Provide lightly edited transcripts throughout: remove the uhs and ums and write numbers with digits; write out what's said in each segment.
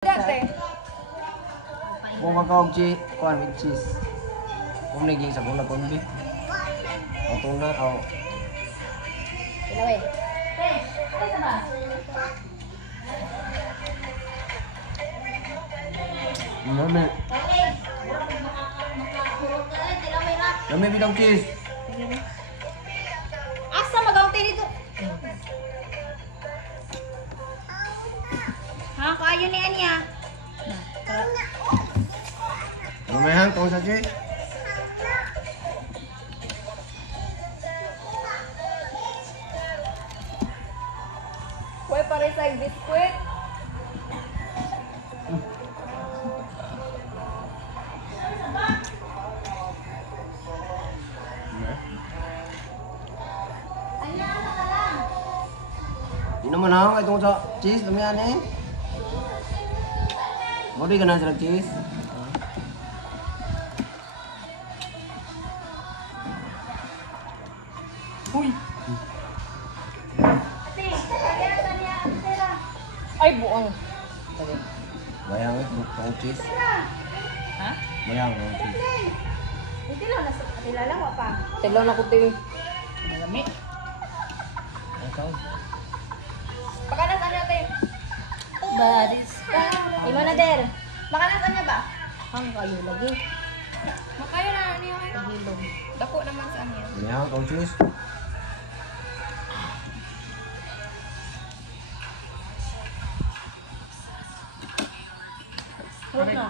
Dati. Kung kakao cheese, kuan with cheese. Kung naging sa kuna kumbi. O tuna o. Ilaway. Mami. Mami bidang cheese. Asa magaw tayo dito? Ha, kaayo ni Anya. Mami hang kung sa cheese. Kuya pare sa biskuit. Di naman hang kay tungkol sa cheese lumihan eh. Mo di ka na sa cheese. Uy. Ay, buong. Okay. Bayang tong cheese. Ha? Bayang tong cheese. Hindi lang nasa kilala mo pa. Tilaw na ko tayo. Malami. Ikaw. Pakanas ano tayo? Baris ka. Imo na der. Makanas ano ba? Hang kayo lagi. Makayo na niyo kayo. Hilom. Dako naman sa anya. Bayang tong cheese.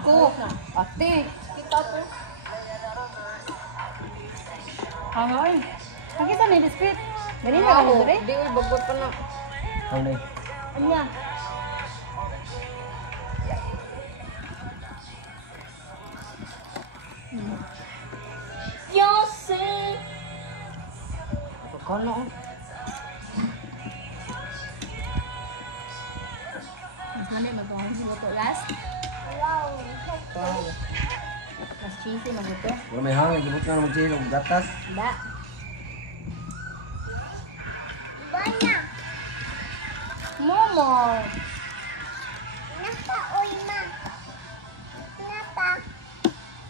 Ko. Ate. Kita po. Ay. Nakita ni biskuit. Ganun na ganun rin? Di, bagot pa na. Ano eh? Anya. Yose. Kono. Sana magpapahal si Moto last. Mas cheesy maguto. Wala may hang gibot na ng cheese ug gatas. Da. Momo.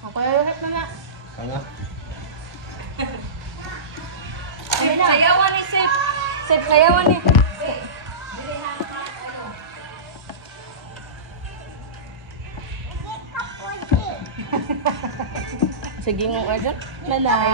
Ako yung hit na nga. Kanga. Ano na? Sayawan ni Sip. Sip, sayawan ni. Sige mo ka dyan. Lala.